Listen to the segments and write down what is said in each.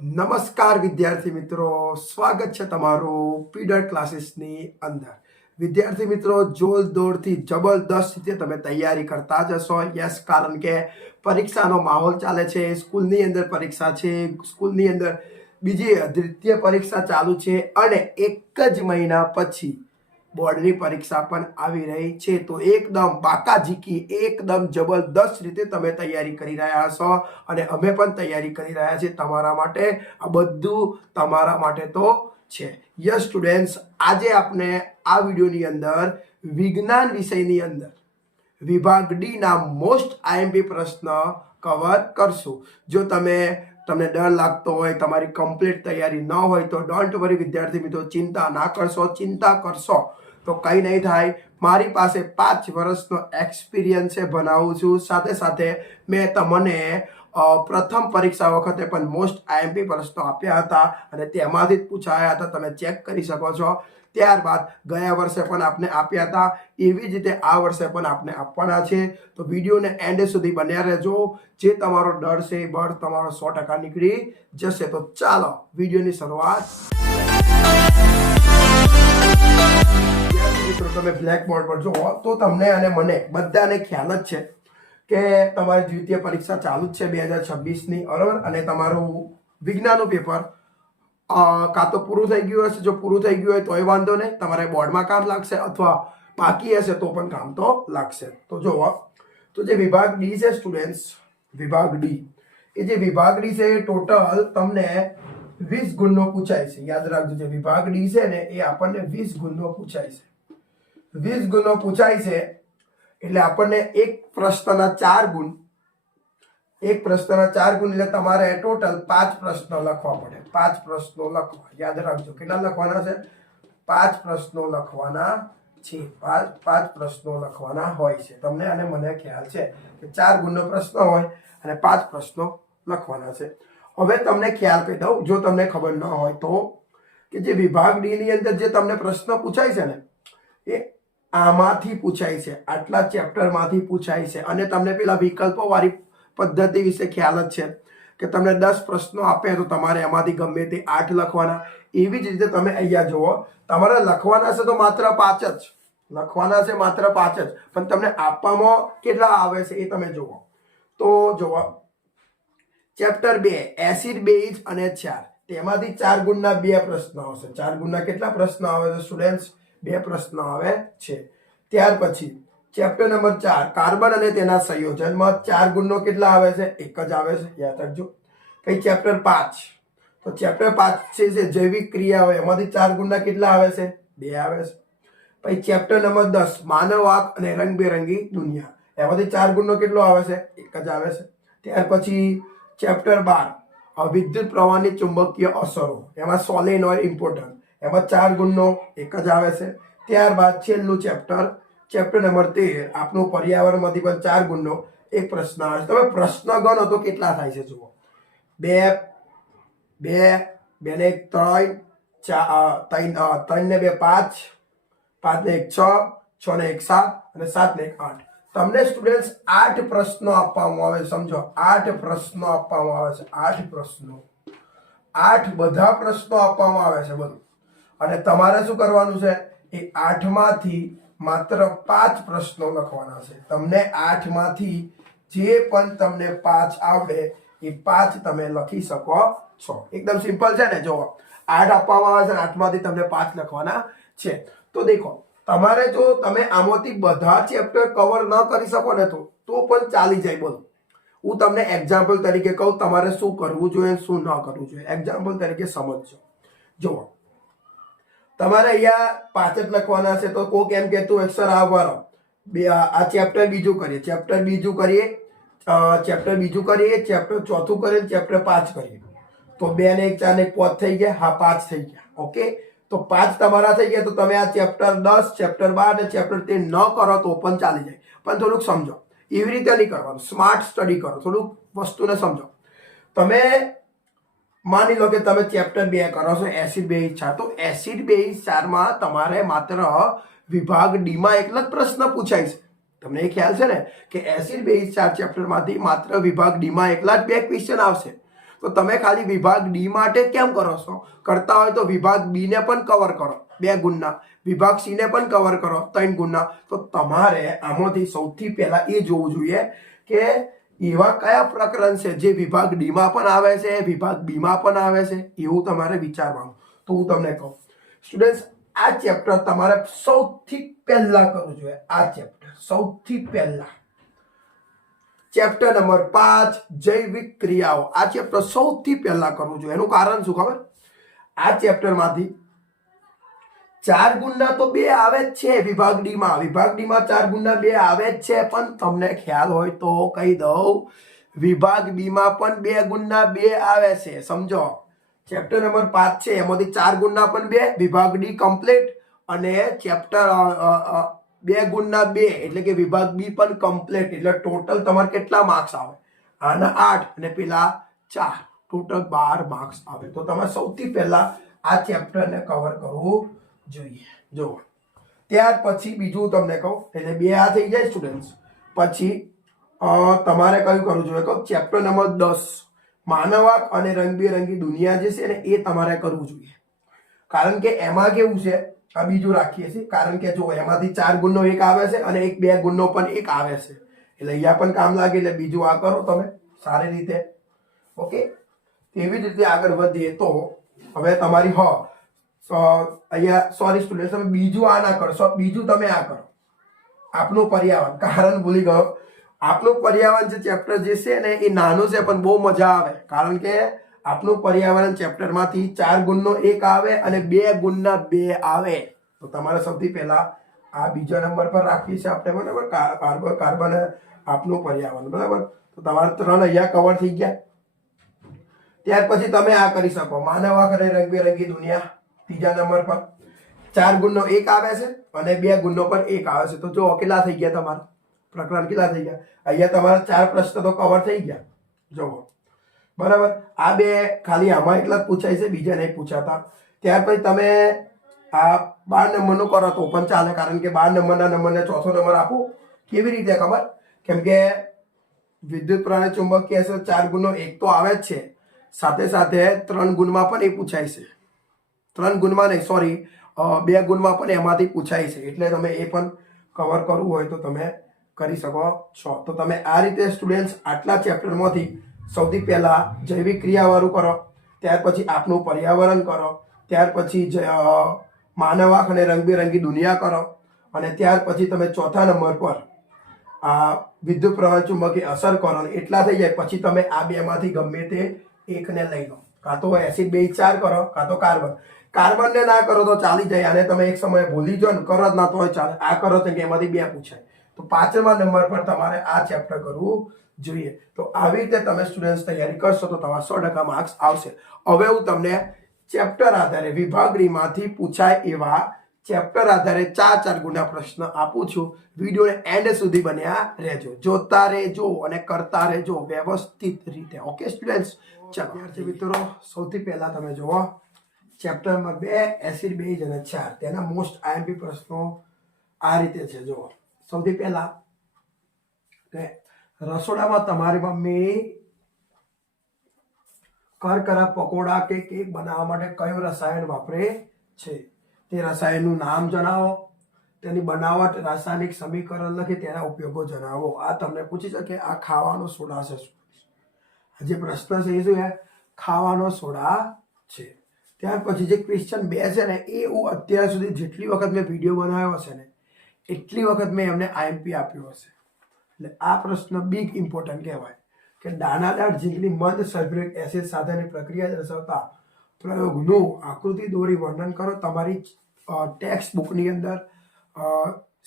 નમસ્કાર વિદ્યાર્થી મિત્રો, સ્વાગત છે તમારું પીડર ક્લાસીસની અંદર. વિદ્યાર્થી મિત્રો, જોરદોરથી જબરદસ્ત રીતે તમે તૈયારી કરતા જ હશો. યસ, કારણ કે પરીક્ષાનો માહોલ ચાલે છે. સ્કૂલની અંદર પરીક્ષા છે, સ્કૂલની અંદર બીજી દ્વિતીય પરીક્ષા ચાલુ છે અને એક જ મહિના પછી બોર્ડની પરીક્ષા પણ આવી રહી છે. તો એકદમ બાકાઝીકી, એકદમ જબરદસ્ત રીતે તમે તૈયારી કરી રહ્યા હશો અને અમે પણ તૈયારી કરી રહ્યા છીએ તમારા માટે. આ બધું તમારા માટે તો છે. યસ સ્ટુડન્ટ્સ, આજે આપણે આ વિડીયોની અંદર વિજ્ઞાન વિષયની અંદર વિભાગ ડી ના મોસ્ટ આઈએમપી પ્રશ્ન કવર કરશું. જો તમને ડર લાગતો હોય, તમારી કમ્પ્લીટ તૈયારી ન હોય તો ડોન્ટ વરી વિદ્યાર્થી મિત્રો, ચિંતા ના કરશો. ચિંતા કરશો તો કંઈ નહીં થાય. મારી પાસે 5 વર્ષનો એક્સપિરિયન્સ છે, ભણાવું છું. સાથે સાથે મેં તમને પ્રથમ પરીક્ષા વખતે પણ મોસ્ટ આઈએમપી પ્રશ્નો આપ્યા હતા અને તેમાંથી જ પૂછાયા હતા. તમે ચેક કરી શકો છો. ત્યારબાદ ગયા વર્ષે પણ આપને આપ્યા હતા, એવી જ રીતે આ વર્ષે પણ આપને આપવાના છે. તો વિડીયોને એન્ડ સુધી બન્યા રહેજો. જે તમારો ડર છે એ ડર તમારો 100% નીકળી જશે. તો ચાલો વિડીયોની શરૂઆત. મિત્રો, તમે બ્લેક બોર્ડ પર જુઓ તો તમને અને મને બધાને ખ્યાલ જ છે કે તમારી દ્વિતીય પરીક્ષા ચાલુ જ છે 2026ની, બરાબર. અને તમારું વિજ્ઞાનનું પેપર કાં તો પૂરું થઈ ગયું હશે. જો પૂરું થઈ ગયું હોય તોય વાંધો નહીં, તમારે બોર્ડમાં કામ લાગશે, અથવા બાકી હશે તો પણ કામ તો લાગશે. તો જુઓ, તો જે વિભાગ ડી છે સ્ટુડન્ટ્સ, વિભાગ ડી, એ જે વિભાગ ડી છે એ ટોટલ તમને 20 ગુણનો પૂછાય છે. યાદ રાખજો, જે વિભાગ ડી છે ને એ આપણને 20 ગુણનો પૂછાય છે. 20 ગુણનો પૂછાય છે એટલે આપણને એક પ્રશ્નના 4 ગુણ, એક પ્રશ્નના 4 ગુણ એટલે તમારે ટોટલ 5 પ્રશ્નો લખવા પડે. 5 પ્રશ્નો લખવા, યાદ રાખજો. કેટલા લખવાના છે? 5 પ્રશ્નો લખવાના છે. 5 પ્રશ્નો લખવાના હોય છે. તમને અને મને ખ્યાલ છે કે 4 ગુણનો પ્રશ્ન હોય અને 5 પ્રશ્નો લખવાના છે. હવે તમને ખ્યાલ કહી દઉં, જો તમને ખબર ન હોય તો, કે જે વિભાગ ડી ની અંદર જે તમને પ્રશ્ન પૂછાય છે ને એ આમાંથી પૂછાય છે, આટલા ચેપ્ટરમાંથી પૂછાય છે. અને તમને પેલા વિકલ્પો વાળી પદ્ધતિ વિશે ખ્યાલ જ છે કે તમને 10 પ્રશ્નો આપે તો તમારે એમાંથી ગમે તે 8 લખવાના. એવી જ રીતે તમે અહીંયા જુઓ, તમારે લખવાના છે તો માત્ર 5 જ લખવાના છે, માત્ર 5 જ. પણ તમને આપવામાં કેટલા આવે છે એ તમે જુઓ. તો જુઓ, ચેપ્ટર 2 એસિડ, બેઝ અને ક્ષાર, તેમાંથી 4 ગુણના 2 પ્રશ્નો આવશે. 4 ગુણના કેટલા પ્રશ્નો આવે છે સ્ટુડન્ટ્સ? 2 પ્રશ્નો આવે છે. ત્યાર પછી ચેપ્ટર નંબર 4 કાર્બન અને તેના સંયોજનમાં 4 ગુણનો કેટલા આવે છે? 1 જ આવે છે, યાદ રાખજો. પછી ચેપ્ટર 5, તો ચેપ્ટર 5 છે જૈવિક ક્રિયાઓ, એમાંથી 4 ગુણના કેટલા આવે છે? 2 આવે છે. પછી ચેપ્ટર નંબર 10 માનવ આંખ અને રંગબેરંગી દુનિયા, એમાંથી 4 ગુણનો કેટલો આવે છે? 1 જ આવે છે. ત્યાર પછી ચેપ્ટર 12 વિદ્યુત પ્રવાહની ચુંબકીય અસરો, એમાં સોલેનોઇડ ઇમ્પોર્ટન્ટ, એમાં 4 ગુણનો 1 જ આવે છે. ત્યારબાદ છેલ્લું ચેપ્ટર નંબર 13 આપણું પર્યાવરણમાંથી પણ 4 ગુણનો 1 પ્રશ્ન આવે છે. તમે પ્રશ્ન ગણો તો કેટલા થાય છે જુઓ. 2 2 ને 1 3, 3 ને 2 5, 5 ને 1 6, 6 ને 1 7 અને 7 ને 1 8. તમને સ્ટુડન્ટ્સ 8 પ્રશ્નો આપવામાં આવે છે. સમજો, 8 પ્રશ્નો આપવામાં આવે છે. 8 પ્રશ્નો, 8 બધા પ્રશ્નો આપવામાં આવે છે બધું. અને તમારે શું કરવાનું છે? એ 8 માંથી માત્ર 5 પ્રશ્નો લખવાના છે. તમને 8 માંથી જે પણ તમને 5 આવડે એ 5 તમે લખી શકો છો. એકદમ સિમ્પલ છે ને. જો 8 આપવામાં આવે છે, 8 માંથી તમને 5 લખવાના છે. તો દેખો, તમારે જો તમે આમાંથી બધા ચેપ્ટર કવર ન કરી શકો ને તો પણ ચાલી જાય. બોલો, હું તમને એક્ઝામ્પલ તરીકે કહું તમારે શું કરવું જોઈએ, શું ન કરવું જોઈએ. એક્ઝામ્પલ તરીકે સમજજો. જુઓ, તમારે અહીંયા 5 જ લખવાના છે. તો કોક એમ કહેતું હોય સર આ ચેપ્ટર બીજું કરીએ, ચેપ્ટર બીજું કરીએ, ચેપ્ટર ચોથું કરીએ, ચેપ્ટર 5 કરીએ. તો 2 ને 1 4 ને 1 5 થઈ ગયા. હા, 5 થઈ ગયા. ઓકે, તો 5 તમારા થઈ ગયા. તો તમે આ ચેપ્ટર 10, ચેપ્ટર 12 અને ચેપ્ટર 13 ન કરો તો પણ ચાલી જાય. પણ થોડુંક સમજો, એવી રીતે નહીં કરવાનું. સ્માર્ટ સ્ટડી કરો, થોડુંક વસ્તુને સમજો. તમે માની લો કે તમે ચેપ્ટર 2 કરો છો એસિડ, બેઝ, ક્ષાર. તો એસિડ, બેઝ, ક્ષારમાં તમારે માત્ર વિભાગ ડી માં એકલા જ પ્રશ્ન પૂછાય છે. તમને એ ખ્યાલ છે ને કે એસિડ, બેઝ, ક્ષાર ચેપ્ટરમાંથી માત્ર વિભાગ ડી માં એકલા જ 2 ક્વેશ્ચન આવશે. તો તમે ખાલી વિભાગ ડી માટે કેમ કરો છો? કરતા હોય તો વિભાગ બી ને પણ કવર કરો 2 ગુણના, વિભાગ સી ને પણ કવર કરો 3 ગુણના. તો તમારે આમાંથી સૌથી પહેલા એ જોવું જોઈએ કે એવા કયા પ્રકરણ છે જે વિભાગ ડી માં પણ આવે છે, વિભાગ બી માં પણ આવે છે, એવું તમારે વિચારવાનું. તો હું તમને કહું સ્ટુડન્ટ્સ, આ ચેપ્ટર તમારે સૌથી પહેલા કરવું જોઈએ. આ ચેપ્ટર સૌથી પહેલા ચેપ્ટર નંબર 5 જૈવિક ક્રિયાઓ, આ ચેપ્ટર સૌથી પહેલા કરવું જોઈએ. એનું કારણ શું ખબર? આ ચેપ્ટરમાંથી 4 ગુણના તો 2 આવે જ છે વિભાગ ડી માં. વિભાગ ડી માં 4 ગુણના 2 આવે જ છે, પણ તમને ખ્યાલ હોય તો કહી દઉં, વિભાગ બી માં પણ 2 ગુણના 2 આવે છે. સમજો, ચેપ્ટર નંબર 5 છે એમાંથી 4 ગુણના પણ 2, વિભાગ ડી કમ્પ્લીટ, અને ચેપ્ટર 2 ગુણના 2 એટલે કે વિભાગ બી પણ કમ્પ્લીટ. એટલે ટોટલ તમારે કેટલા માર્ક્સ આવે? આના 8 અને પેલા 4, ટોટલ 12 માર્ક્સ આવે. તો તમારે સૌથી પહેલા આ ચેપ્ટરને કવર કરવું જોઈએ. જો ત્યાર પછી બીજું તમને કહું, એટલે 2 આ થઈ જાય સ્ટુડન્ટ્સ. પછી તમારે કયું કરવું જોઈએ કહું? ચેપ્ટર નંબર 10 માનવાક અને રંગબેરંગી દુનિયા જે છે ને એ તમારે કરવું જોઈએ. કારણ કે એમાં કેવું છે, આ બીજું રાખીએ છીએ, કારણ કે જો એમાંથી 4 ગુણનો 1 આવે છે અને 2 ગુણનો પણ 1 આવે છે, એટલે અહીંયા પણ કામ લાગે. એટલે બીજું આ કરો તમે સારી રીતે. ઓકે, એવી જ રીતે આગળ વધીએ તો હવે તમારી અહીંયા સોરી સ્ટુડન્ટ, તમે બીજું આ ના કરશો, બીજું તમે આ કરો, આપનું પર્યાવરણ. કારણ ભૂલી ગયો, આપનું પર્યાવરણ જે ચેપ્ટર જે છે ને એ નાનું છે પણ બહુ મજા આવે. કારણ કે આપનું પર્યાવરણ ચેપ્ટરમાંથી 4 ગુણનો 1 આવે અને 2 ગુણના 2 આવે. તો તમારે સૌથી પહેલા આ બીજા નંબર પર રાખીએ છીએ આપણે, બરાબર, કાર્બન આપનું પર્યાવરણ, બરાબર. તો તમારે 3 અહીંયા કવર થઈ ગયા. ત્યાર પછી તમે આ કરી શકો, માનવાક અને રંગબેરંગી દુનિયા, ત્રીજા નંબર પર 4 ગુણનો 1 આવે છે અને 2 ગુણનો પણ 1 આવે છે. તો જો કેટલા થઈ ગયા તમારા પ્રકરણ? કેટલા થઈ ગયા? અહીંયા તમારા 4 પ્રશ્ન તો કવર થઈ ગયા. જુઓ, બરાબર. આ 2 ખાલી આમાં એટલા જ પૂછાય છે, બીજા નહીં પૂછાતા. ત્યાર પછી તમે આ 12 નંબરનું કરો તો પણ ચાલે, કારણ કે 12 નંબરના નંબરને ચોથો નંબર આપું. કેવી રીતે ખબર? કેમ કે વિદ્યુત પ્રવાહ ચુંબકીય છે, 4 ગુણનો 1 તો આવે જ છે, સાથે સાથે 3 ગુણમાં પણ એ પૂછાય છે. 3 ગુણમાં નહીં, સોરી, 2 ગુણમાં પણ એમાંથી પૂછાય છે. એટલે તમે એ પણ કવર કરવું હોય તો તમે કરી શકો છો. તો તમે આ રીતે સ્ટુડન્ટ્સ આટલા ચેપ્ટરમાંથી સૌથી પહેલા જૈવિક ક્રિયાવાળું કરો, ત્યાર પછી આપનું પર્યાવરણ કરો, ત્યાર પછી માનવાક અને રંગબેરંગી દુનિયા કરો, અને ત્યાર પછી તમે ચોથા નંબર પર આ વિદ્યુત પ્રવાહ ચુંબકીય અસર કરો. એટલા થઈ જાય પછી તમે આ 2 માંથી ગમે તે એકને લઈ લો. કાં તો એસિડ બેઝ 4 કરો, કાં તો કાર્બન. કાર્બનને ના કરો તો ચાલી જાય, આને તમે એક સમયે ભૂલી જાઓ ને, કરો જ ના તોય ચાલે. આ કરો તો એમાંથી 2 પૂછાય. તો 5મા નંબર પર તમારે આ ચેપ્ટર કરવું જોઈએ. તો આવી રીતે તમે સ્ટુડન્ટ્સ તૈયારી કરશો તો તમારા 100% માર્ક્સ આવશે. હવે હું તમને ચેપ્ટર આધારે વિભાગ ડી માંથી પૂછાય એવા ચેપ્ટર આધારે 4 ગુણના પ્રશ્ન આપું છું. વિડીયોને એન્ડ સુધી બન્યા રહેજો, જોતા રહેજો અને કરતા રહેજો વ્યવસ્થિત રીતે. ઓકે સ્ટુડન્ટ્સ, ચાલો વિદ્યાર્થી મિત્રો, સૌથી પહેલા તમે જુઓ ચેપ્ટર નંબર 2 એસિડ બેઝ અને 4, તેના મોસ્ટ આઈએમપી પ્રશ્નો આ રીતે છે. જુઓ, સૌથી પહેલા કે રસોડામાં તમારી મમ્મી કરકરા પકોડા કે કેક બનાવવા માટે કયું રસાયણ વાપરે છે? તે રસાયણનું નામ જણાવો, તેની બનાવટ, રાસાયણિક સમીકરણ લખી તેના ઉપયોગો જણાવો. આ તમને પૂછી શકે. આ ખાવાનો સોડા છે. જે પ્રશ્ન છે એ શું છે? ખાવાનો સોડા છે. ત્યાર પછી જે ક્વેશ્ચન 2 છે ને, એ હું અત્યાર સુધી જેટલી વખત મેં વિડીયો બનાવ્યો છે ને એટલી વખત મેં એમને આઈએમપી આપ્યો હશે. એટલે આ પ્રશ્ન બિગ ઇમ્પોર્ટન્ટ કહેવાય કે દાણાદાર ઝીંકની મંદ સલ્ફ્યુરિક એસિડ સાથેની પ્રક્રિયા દર્શાવતા પ્રયોગનું આકૃતિ દોરી વર્ણન કરો. તમારી ટેક્સ્ટ બુકની અંદર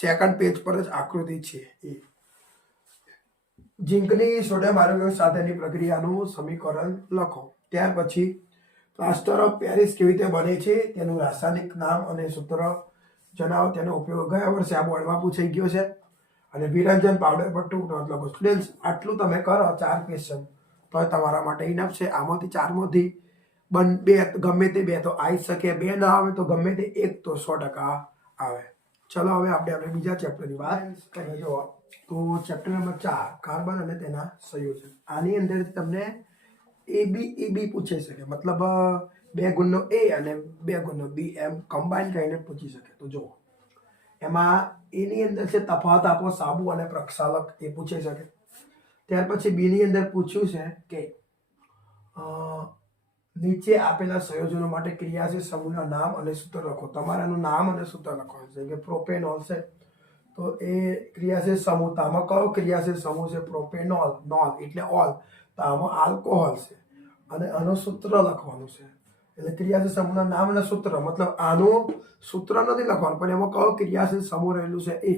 2nd પેજ પર જ આકૃતિ છે. એ ઝીંકની સોડિયમ હાઇડ્રોક્સાઇડ સાથેની પ્રક્રિયાનું સમીકરણ લખો. ત્યાર પછી પ્લાસ્ટર ઓફ પેરિસ કેવી રીતે બને છે તેનું રાસાયણિક નામ અને સૂત્ર જણાવો. તેનો ઉપયોગ ગયા વર્ષે આ બોર્ડમાં પૂછાઈ ગયો છે. અને વિરંજન પાવડર પર ટૂંક નોંધ લખો. સ્ટુડન્ટ્સ આટલું તમે કરો 4 ક્વેશ્ચન તો તમારા માટે ઇનફ છે. આમાંથી 4માંથી 2 ગમે તે 2 તો આવી શકે, 2 ના આવે તો ગમે તે 1 તો 100% આવે. ચલો હવે આપણે બીજા ચેપ્ટરની વાત કરીએ. જો તો ચેપ્ટર નંબર 4 કાર્બન અને તેના સંયોજન. આની અંદર તમને એ બી પૂછી શકે, મતલબ 2 ગુણનો A અને 2 ગુણનો B એમ કમ્બાઈન કરીને પૂછી શકે. તો જુઓ એમાં એની અંદર છે તફાવત આપો સાબુ અને પ્રક્ષાલક, એ પૂછી શકે. ત્યાર પછી બીની અંદર પૂછ્યું છે કે નીચે આપેલા સંયોજનો માટે ક્રિયાશીલ સમૂહના નામ અને સૂત્ર લખો. તમારે એનું નામ અને સૂત્ર લખવાનું છે. કે પ્રોપેનોલ છે તો એ ક્રિયાશીલ સમૂહ, તો આમાં કયો ક્રિયાશીલ સમૂહ છે? પ્રોપેનોલ. નોલ એટલે ઓલ, તો આમાં આલ્કોહોલ છે અને આનું સૂત્ર લખવાનું છે. એટલે ક્રિયાશીલ સમૂહના નામ અને સૂત્ર, મતલબ આનું સૂત્ર નથી લખવાનું પણ એમાં કયો ક્રિયાશીલ સમૂહ રહેલું છે એ.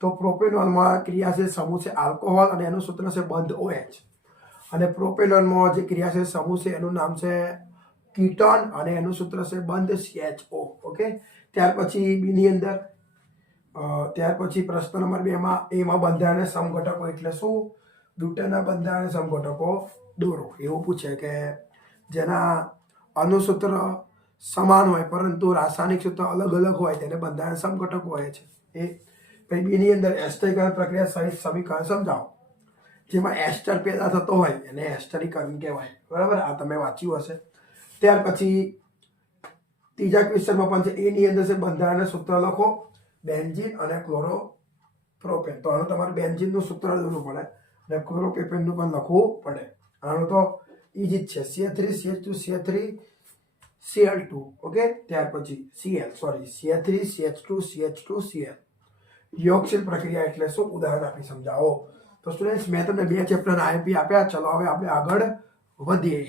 તો પ્રોપેનોલમાં ક્રિયાશીલ સમૂહ છે આલ્કોહોલ અને એનું સૂત્ર છે બંધ OH. અને પ્રોપેનોલમાં જે ક્રિયાશીલ સમૂહ છે એનું નામ છે કીટોન અને એનું સૂત્ર છે બંધ CHO. ઓકે. ત્યાર પછી બીની અંદર ત્યાર પછી પ્રશ્ન નંબર 2 માં એમાં બંધારણીય સમઘટકો એટલે શું? બ્યુટેનના બંધારણીય સમઘટકો દોરો. એવું પૂછે કે જેના અણુસૂત્ર સમાન હોય પરંતુ રાસાયણિક સૂત્ર અલગ અલગ હોય તેને બંધારણીય સમઘટકો હોય છે. એ પછી બીની અંદર એસ્ટરીકરણ પ્રક્રિયા સહિત સમીકરણ સમજાવો. જેમાં એસ્ટર પેદા થતો હોય એને એસ્ટરીકરણ કહેવાય. બરાબર, આ તમે વાંચ્યું હશે. ત્યાર પછી ત્રીજા ક્વેશ્ચનમાં પણ છે એની અંદર છે બંધારણીય સૂત્ર લખો, બેન્ઝીન અને ક્લોરોપ્રોપેન. તો આનું તમારે બેન્ઝીનનું સૂત્ર દોરવું પડે અને ક્લોરોપ્રોપેનનું પણ લખવું પડે. આનું તો ઈજી જ છે, CH3CH2CH3 Cl2. ઓકે. ત્યાર પછી CH3CH2CH2Cl. યોગશીલ પ્રક્રિયા એટલે શું? ઉદાહરણ આપી સમજાવો. તો સ્ટુડન્ટ્સ મેં તમને 2 ચેપ્ટરના IMP આપ્યા. ચલો હવે આપણે આગળ વધીએ.